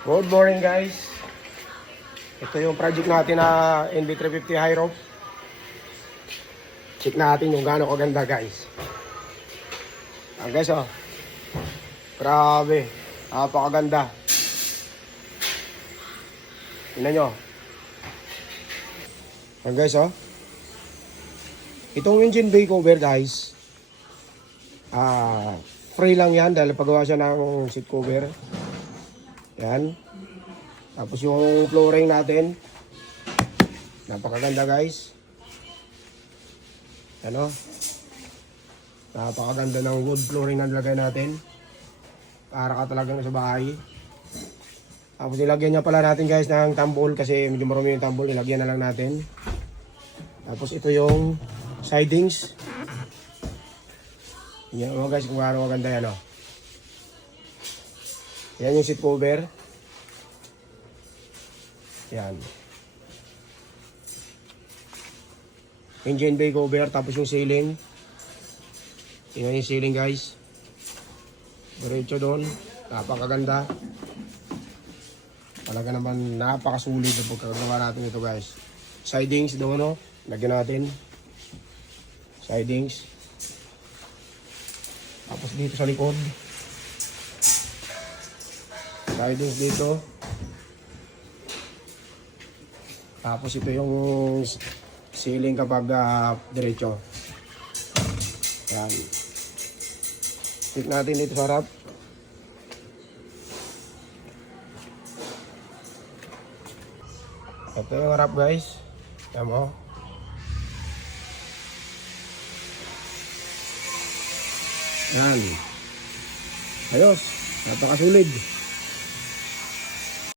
Good morning guys. Ito yung project natin na NB350 high rope. Check natin yung gaano kaganda guys. Guys oh. Grabe. Napakaganda. Tingnan nyo. Guys oh. Itong engine bay cover guys. Free lang yan dahil paggawa siya ng seat cover. Yan. Tapos yung flooring natin. Napakaganda guys. Ano? Napakaganda ng wood flooring na nilagay natin. Para ka talagang sa bahay. Tapos nilagyan niya pala natin guys ng tambol kasi medyo marumi yung tambol. Nilagyan na lang natin. Tapos ito yung sidings. Yan o guys kung gaano maganda yan o. Yan yung seat cover. Yan. Engine bay cover. Tapos yung ceiling. Tingnan yung ceiling guys. Diretso doon. Napakaganda. Talaga naman napakasulit yung pagkagawa natin ito guys. Sidings doon o. Lagyan natin. Sidings. Tapos dito sa likod. Sidings dito. Tapos ito yung ceiling kapag diretso. Yan. Check natin dito sa harap. Ito yung harap guys. Yan mo. Yan. Ayos. Napakasulit.